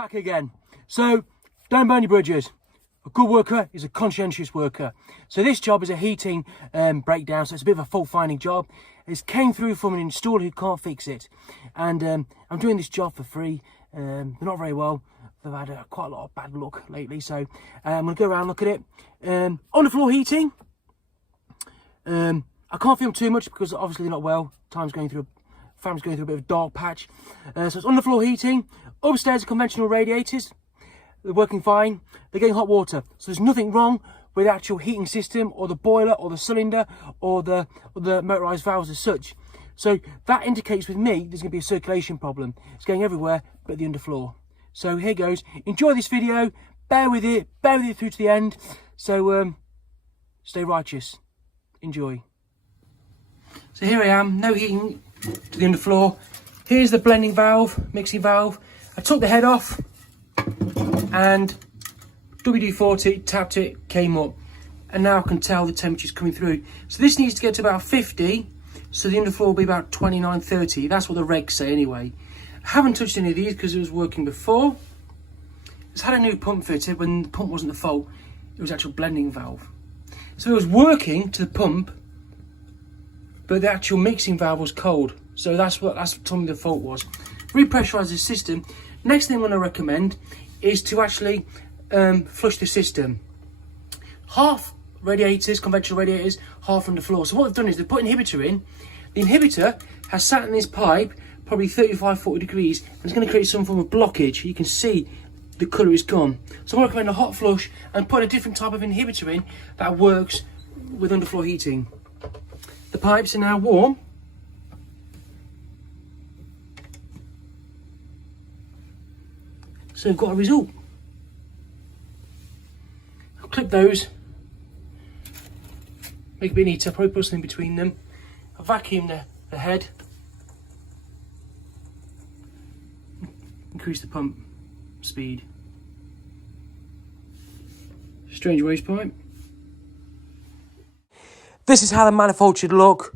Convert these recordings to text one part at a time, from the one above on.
Back again. So, don't burn your bridges. A good worker is a conscientious worker. So this job is a heating breakdown, so it's a bit of a fault-finding job. It's came through from an installer who can't fix it. And I'm doing this job for free. They're not very well. They've had quite a lot of bad luck lately. So I'm going to go around and look at it. Underfloor heating. I can't film too much because obviously they're not well. Family's going through a bit of a dark patch. So it's underfloor heating. Upstairs are conventional radiators. They're working fine. They're getting hot water. So there's nothing wrong with the actual heating system or the boiler or the cylinder or the motorised valves as such. So that indicates with me there's going to be a circulation problem. It's going everywhere but the underfloor. So here goes. Enjoy this video. Bear with it through to the end. So stay righteous. Enjoy. So here I am, no heating to the underfloor. Here's the blending valve, mixing valve. I took the head off and WD-40 tapped it, came up, and now I can tell the temperature's coming through. So this needs to get to about 50, so the underfloor will be about 29, 30. That's what the regs say anyway. I haven't touched any of these because it was working before. It's had a new pump fitted. When the pump wasn't the fault, it was actual blending valve. So it was working to the pump, but the actual mixing valve was cold. So that's what told me the fault was. Repressurise the system. Next thing I'm going to recommend is to actually flush the system. Half radiators, conventional radiators, half on the floor. So what they've done is they've put an inhibitor in. The inhibitor has sat in this pipe probably 35, 40 degrees, and it's going to create some form of blockage. You can see the colour is gone. So I recommend a hot flush and put a different type of inhibitor in that works with underfloor heating. The pipes are now warm. So we've got a result. I'll clip those, make a bit neater, probably put something between them. I'll vacuum the head, increase the pump speed. Strange waste pipe. This is how the manifold should look,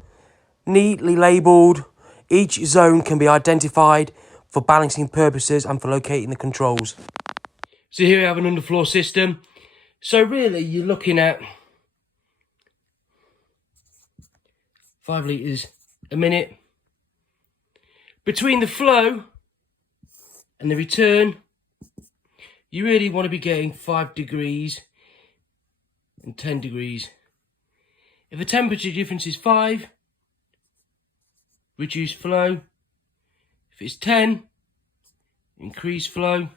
neatly labelled. Each zone can be identified for balancing purposes and for locating the controls. So here we have an underfloor system. So really you're looking at 5 litres a minute. Between the flow and the return, you really want to be getting 5 degrees and 10 degrees. If the temperature difference is 5, reduce flow. If it's 10, increase flow.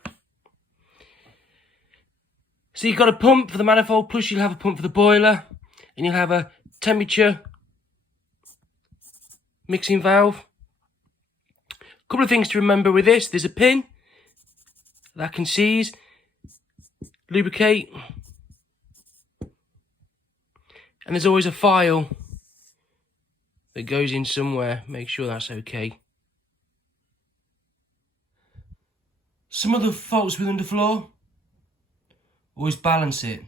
So you've got a pump for the manifold, plus you'll have a pump for the boiler, and you'll have a temperature mixing valve. A couple of things to remember with this. There's a pin that can seize, lubricate, and there's always a file that goes in somewhere. Make sure that's okay. Some of the faults with underfloor, always balance it.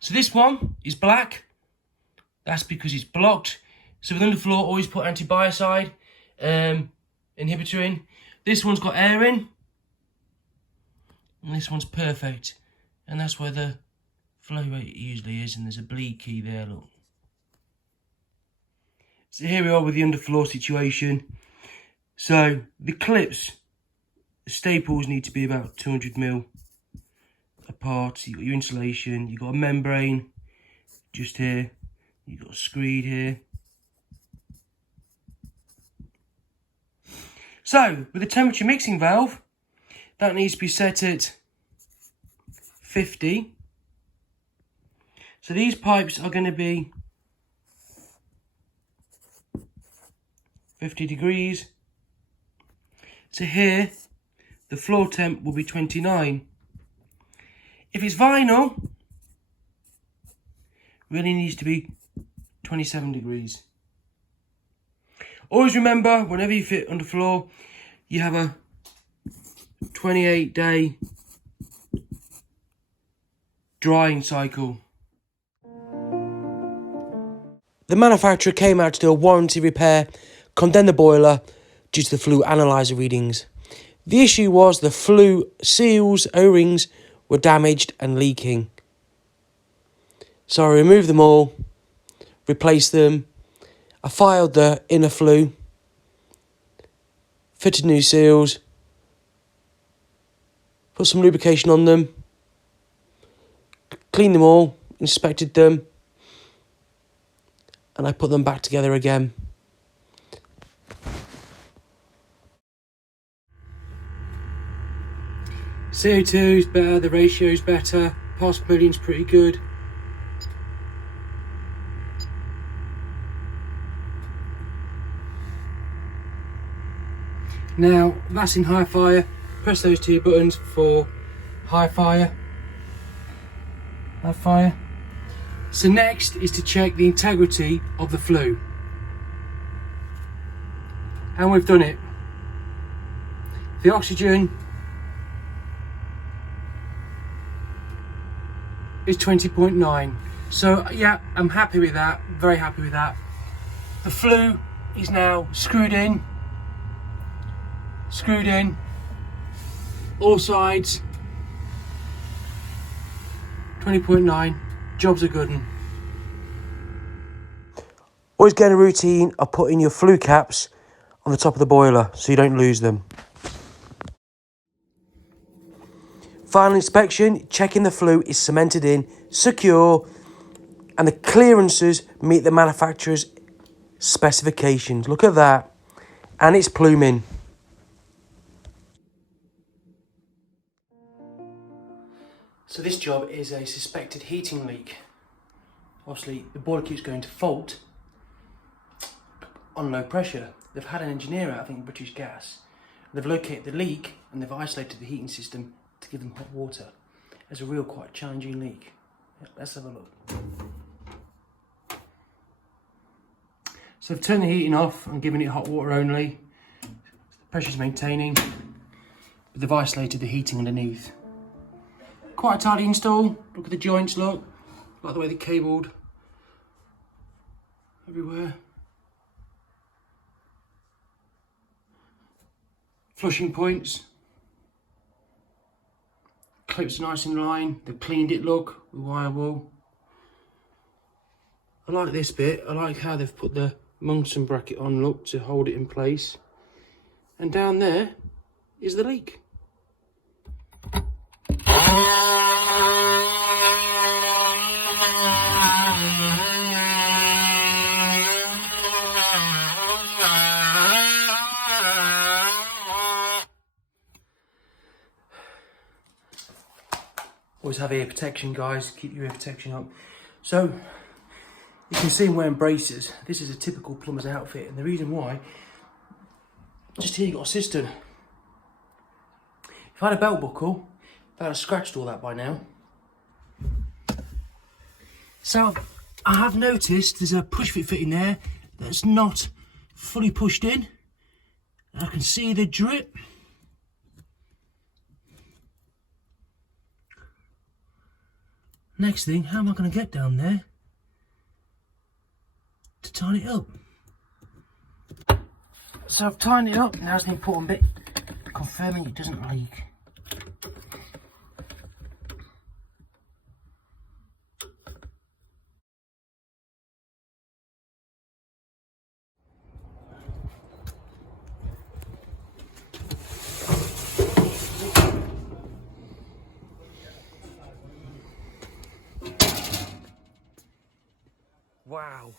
So this one is black. That's because it's blocked. So with underfloor, always put anti-biocide inhibitor in. This one's got air in. And this one's perfect. And that's where the flow rate usually is. And there's a bleed key there, look. So here we are with the underfloor situation. So the clips, the staples need to be about 200mm apart. So you've got your insulation, you've got a membrane just here, you've got a screed here. So with the temperature mixing valve, that needs to be set at 50. So these pipes are going to be 50 degrees. So here, the floor temp will be 29. If it's vinyl, really needs to be 27 degrees. Always remember, whenever you fit underfloor, you have a 28-day drying cycle. The manufacturer came out to do a warranty repair, condemned the boiler due to the flue analyzer readings. The issue was the flue seals, O-rings, were damaged and leaking. So I removed them all, replaced them. I filed the inner flue, fitted new seals, put some lubrication on them, cleaned them all, inspected them, and I put them back together again. CO2 is better, the ratio is better, parts per million's pretty good. Now that's in high fire. Press those two buttons for high fire. High fire. So next is to check the integrity of the flue. And we've done it. The oxygen is 20.9. So yeah, I'm happy with that, very happy with that. The flue is now screwed in, all sides, 20.9, jobs are good. Always get a routine of putting your flue caps on the top of the boiler so you don't lose them. Final inspection, checking the flue is cemented in, secure, and the clearances meet the manufacturer's specifications. Look at that. And it's pluming. So this job is a suspected heating leak. Obviously the boiler keeps going to fault on low pressure. They've had an engineer out, I think British Gas. They've located the leak and they've isolated the heating system to give them hot water. It's a real quite challenging leak. Let's have a look. So I've turned the heating off and given it hot water only. The pressure's maintaining, but they've isolated the heating underneath. Quite a tidy install. Look at the joints, look. Like the way they're cabled everywhere. Flushing points. Clips are nice in line. They've cleaned it, look, with wire wool. I like this bit. I like how they've put the Munson bracket on, look, to hold it in place. And down there is the leak. Always have ear protection, guys. Keep your ear protection up. So you can see I'm wearing braces. This is a typical plumber's outfit, and the reason why, just here you got a cistern. If I had a belt buckle, I'd have scratched all that by now. So I have noticed there's a push fit fitting there that's not fully pushed in. I can see the drip. Next thing, how am I going to get down there to tighten it up? So I've tightened it up. Now's the important bit, confirming it doesn't leak. Wow.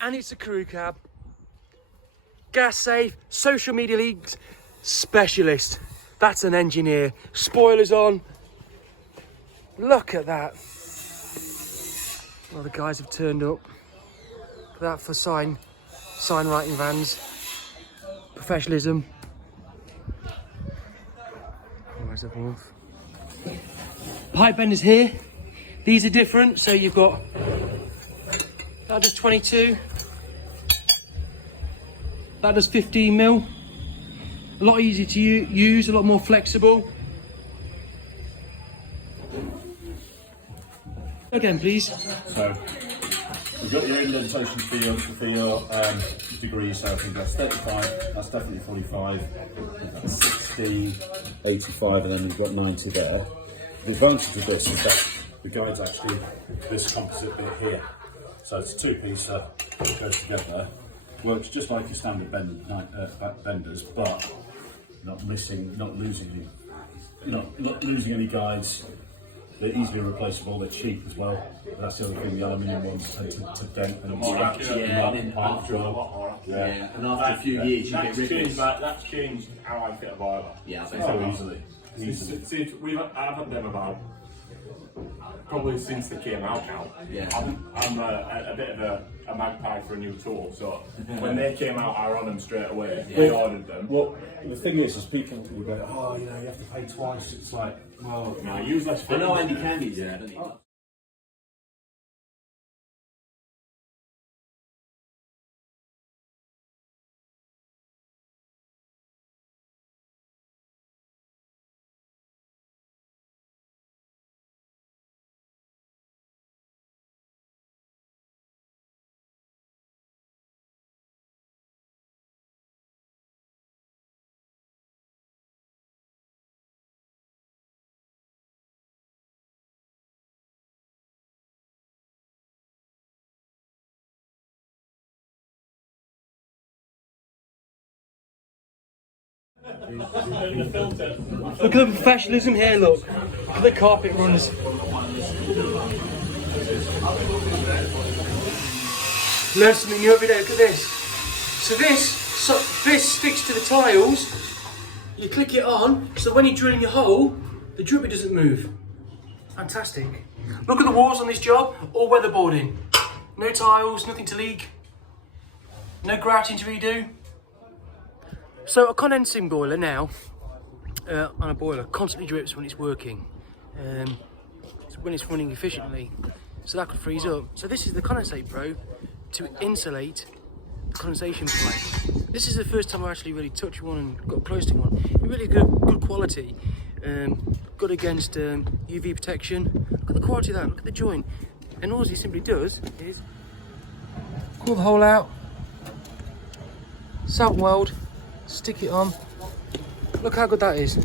And it's a crew cab. Gas safe, social media leaks specialist. That's an engineer. Spoilers on. Look at that. Well, the guys have turned up. Look at that for sign writing vans. Professionalism. Where's everyone off? Pipe benders here. These are different, so you've got, that does 22, that does 15 mil. A lot easier to use, a lot more flexible. Again, please. So, You've got your indentation for your degrees, so I think that's 35, that's definitely 45, that's 60, 85, and then you've got 90 there. The advantage of this is that the guide's actually this composite bit here. So it's a two-piece that goes together. Works just like your standard benders, but not losing any guides. They're easily replaceable, they're cheap as well. That's the other thing, the aluminium ones tend to dent and scratch. After a lot. Yeah, and after a few years you get rid of it. That's changed how I fit a boiler. Yeah, I think So so. easily. Since I've had them about probably since they came out now. Yeah. I'm a bit of a magpie for a new tool, so when they came out, I were on them straight away. I ordered them. Well, the thing is people will go, oh, you know, you have to pay twice. It's like, well, No, use less. I know Andy Candy's there, doesn't he? Look at the professionalism here, look. Look at the carpet runners. Learn something new every day, look at this. So this sticks to the tiles. You click it on, so when you're drilling your hole, the drippy doesn't move. Fantastic. Look at the walls on this job, all weatherboarding. No tiles, nothing to leak. No grouting to redo. So a condensing boiler now, on a boiler, constantly drips when it's working, when it's running efficiently, so that could freeze up. So this is the Condensate Pro to insulate the condensation pipe. This is the first time I actually really touched one and got close to one. It's really good quality, good against UV protection. Look at the quality of that, look at the joint. And all he simply does is pull the hole out, salt weld, stick it on. Look how good that is.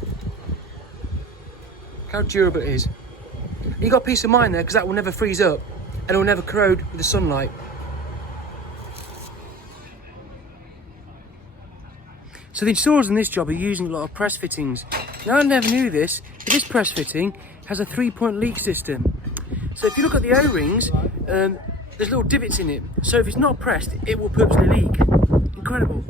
How durable it is. You got peace of mind there because that will never freeze up and it will never corrode with the sunlight. So the installers in this job are using a lot of press fittings. Now I never knew this, but this press fitting has a 3-point leak system. So if you look at the O-rings, there's little divots in it. So if it's not pressed, it will purposely leak. Incredible.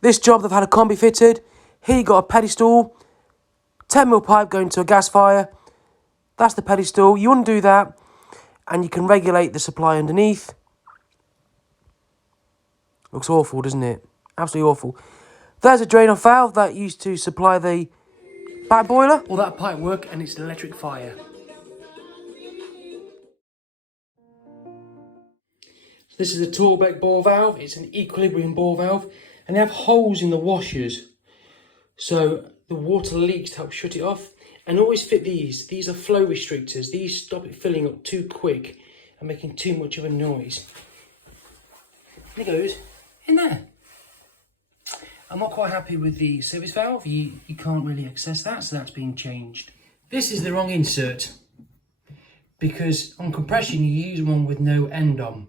This job they've had a combi fitted. Here you got a pedestal, 10mm pipe going to a gas fire. That's the pedestal. You undo that and you can regulate the supply underneath. Looks awful, doesn't it? Absolutely awful. There's a drain off valve that used to supply the back boiler. All that pipe work and it's an electric fire. This is a Torbeck bore valve. It's an equilibrium bore valve. And they have holes in the washers, so the water leaks to help shut it off. And always fit these. These are flow restrictors. These stop it filling up too quick and making too much of a noise. And it goes in there. I'm not quite happy with the service valve. You can't really access that, so that's being changed. This is the wrong insert because on compression you use one with no end on.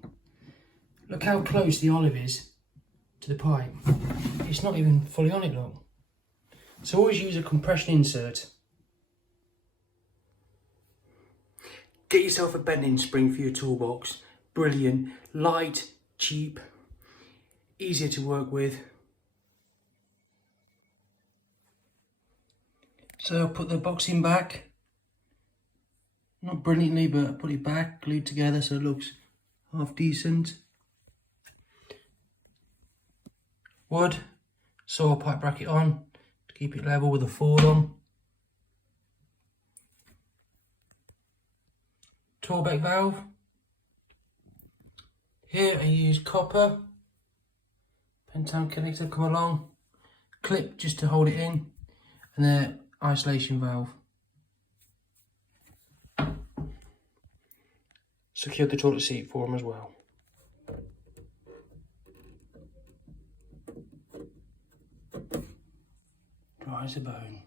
Look how close the olive is to the pipe. it's not even fully on it, look. So always use a compression insert. Get yourself a bending spring for your toolbox. Brilliant, light, cheap, easier to work with. So I'll put the boxing back. Not brilliantly, but I put it back, glued together so it looks half decent. Wood, saw pipe bracket on to keep it level with a fall on. Torbeck valve. Here I use copper. Pentan connector come along. Clip just to hold it in. And the isolation valve. Secured the toilet seat for them as well. Dry as a bone.